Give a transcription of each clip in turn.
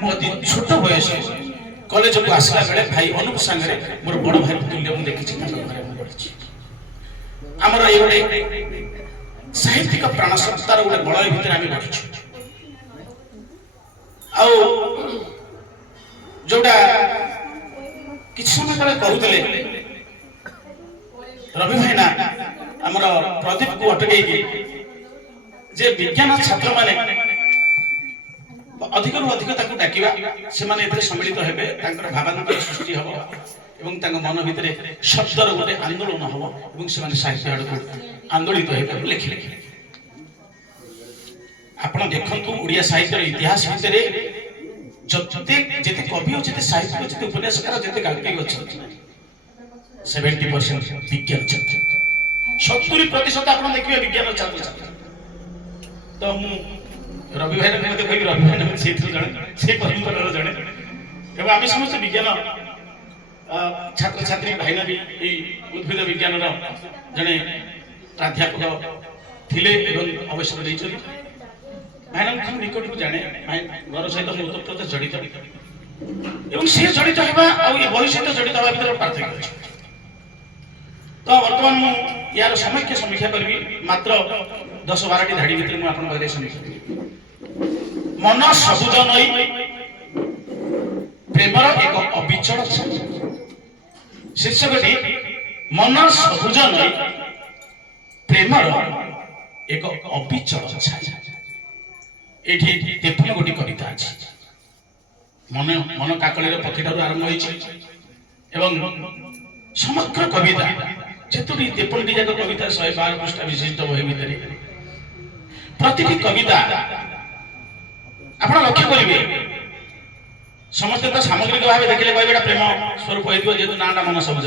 मोदी छोट बयस कॉलेज को आसला बेले भाई अनुप सांगे मोर बड़ भाई तुल्य मु देखि आमर ये गोटे साहित्यिक प्राण सत्तार गोटे बलय भितर आम बढ़ी जोटा किछ समय तले कहूले रवि भाईना आमर प्रदीप को अटकई जे विज्ञान छात्र माने अधिक अधिक डाकिबा से सम्मिलित हेबे भावानुकूल सृष्टि हम एवं मन भितर शब्दर गोटे आंदोलन हम एवं से साहित्य आड़ आंदोलित हेबे लिखिले आपण देखंतु ओडिया साहित्यर इतिहास भितर जते जते कवि और जते साहित्य जते उपन्यासकार जते गाल्पिक अछन 70% विज्ञान छात्र 70% आपण देखिबे विज्ञान छात्र तो मु रवि भाई ने मते कहि रवि भाई ने से जणे से परंपरा जणे एवं आमी समस्त विज्ञान छात्र छात्री भाई ने भी ए उद्भिद विज्ञान रो जणे प्राध्यापक थिले एवं अवश्य देइछथि भाई ने निकट को जाने भाई घर सहित मो तो जड़ित एवं से जड़ित हेबा आ ए बहि सहित जड़ित हेबा भीतर पार्थक्य अछि तो वर्तमान मु यार समीक्षा समीक्षा करबी मात्र 10-12 टी धाड़ी भीतर मु आपन बहिले समीक्षा करबी मन सबुज नई प्रेमर एक अविचल शीर्षकटी मन सबुज नई प्रेमर एक अविचल छाया एठी 53 गोटी कविता अछि मन मन काकळीर पक्षीठारु आरंभ होइछि एवं समग्र कविता जेतुटी 53 टी जाक कविता 112 पृष्ठ विशिष्ट बही भितर प्रतिटी कविता आपण लक्ष्य करिवे समस्त तो सामग्रिक भाव देखिले कहबे एटा प्रेम स्वरूप होइतो जेतु नाटा मन सबुज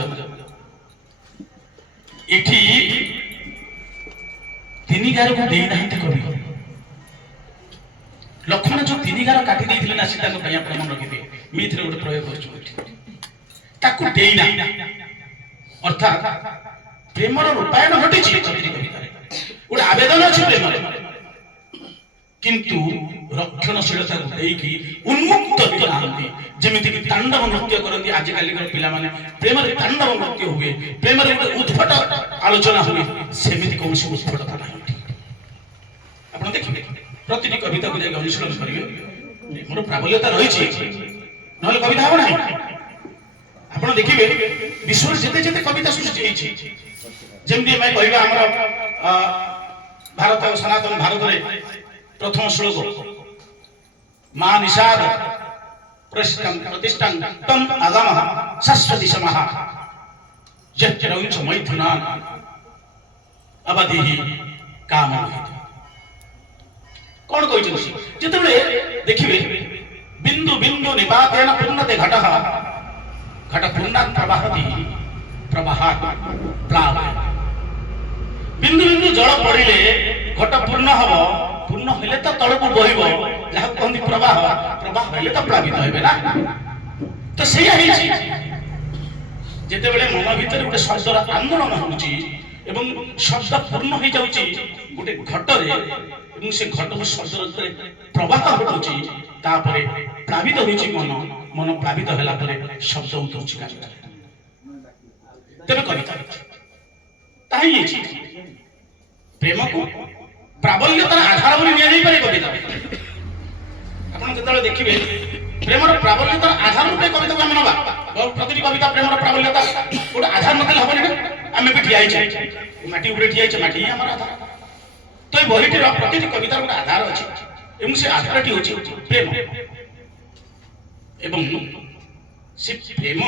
एठी तिनी गार को देई नाहंते कवि लक्ष्मण जो तिनी गार काटी देइथिले ना सीता को कया प्रमाण रखिबे मित्र गोटे प्रयोग करछु ताकू देई ना अर्थात प्रेमर रूपायन घटिछि कविता गोटे आवेदन अछि प्रेमर किंतु रक्षणशीलता देकी उन्मुक्त करती जेमिति कि तांडव नृत्य करती आज काली पिला माने प्रेम रे तांडव नृत्य हुए प्रेम रे उद्भट आलोचना हुए सेमिति कोनसी उद्भटता नाही आपण देखिबे प्रतिटी कविता को जाय अनुशीलन करिवे मोर प्राबल्यता रहिछि नहले कविता हो नाही आपण देखिबे विश्व जते जते कविता सृष्टि हेछि जेमिति मैं कहबा हमर भारत सनातन भारत रे प्रथम श्लोक मा निषाद प्रतिष्ठं तम आगमः शाश्वती समः यच्चरंच मैथुना अवधिहि कामोहित कोन कहिछन जेतबे देखिबे बिंदु बिंदु निपातेन पूर्णते घटः घट पूर्णात् प्रवाहति प्रवाहात् प्लावयति बिंदु बिंदु जल पड़िले घट पूर्ण हबो पूर्ण हेले तो तल को बहिबो जहा कहंदी प्रवाह प्रवाह हेले तो प्लावित हेबे ना तो सेया हेछि जेते बेले मन भीतर गोटे शब्दर आंदोलन होउची एवं शब्द पूर्ण हो जाउची गोटे घट रे एवं से घट को शब्द रे प्रवाह होउची तापरे प्लावित होउची मन मन प्लावित होला परे शब्द उतरुची काटा तबे कविता ताही हेछि प्रेम को प्राबल्यतार आधार बोली निया जाई पारे कविता आपण जतले देखिबे प्रेमर प्राबल्यतार आधार रूपे कविता को मनबा प्रतिटी कविता प्रेमर प्राबल्यता गोटे आधार नथले हबनि ना आमे भी ठियाई छै माटी ऊपर ठियाई छै माटी हमर आधार तो ए बहिटीर प्रतिटी कवितार गोटे आधार अछि एवं से आधारटी होछि प्रेम एवं से प्रेम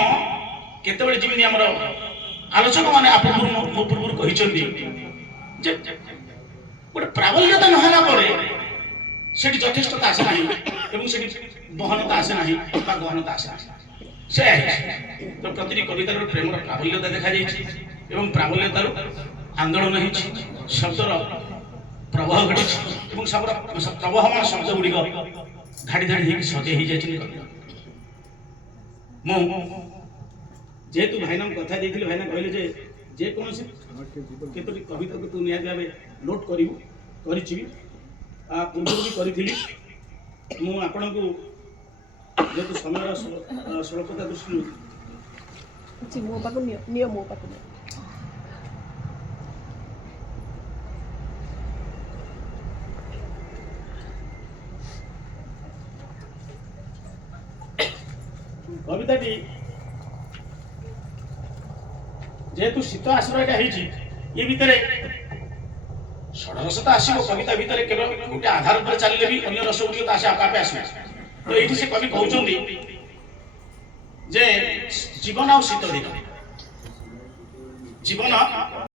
केतेबेले जिमिनि हमर आलोचक माने आपण मो पूर्व कहिचंदी जे गोटे प्राबल्यता नहला परे सेठी यथेष्टता आसे नाही एवं सेठी बहनता आसे नाही बा गहनता आसे नाही से तो प्रतिटी कवितार प्रेमर प्राबल्यता देखा जाइछि एवं प्राबल्यतार आंदोलन हेछि शब्दर प्रवाह घटिछि एवं सबर प्रवाहमान शब्द गुडी घाड़ी घाड़ी हेकि सजे ही जाइछि मो जेतु भाईना कथा देथिले भाईना कहले जे कोनोसी केतोटी कविता को तू निया जाबे नोट करिवु करिछि आ पूर्व भी करिथिली मु आपन को ଯେହେତୁ ସମୟର ସ୍ୱଳ୍ପତା ଦୃଷ୍ଟିରୁ ମୋ ପାଖକୁ ନିଅ ମୋ ପାଖକୁ ନିଅ। কবিতাটি যেহেতু শীত আশ্রয়টা হয়েছি এ ভিতরে ষড় রস তো আসব কবিতা ভিতরে কেবল গোটে আধার উপরে চালিলে বি অন্য রস গুলো তো আসে আপে আপে আসবে। তো এইটি সে কবি কହୁଛନ୍ତି যে জীবন আর শীত দিন জীবন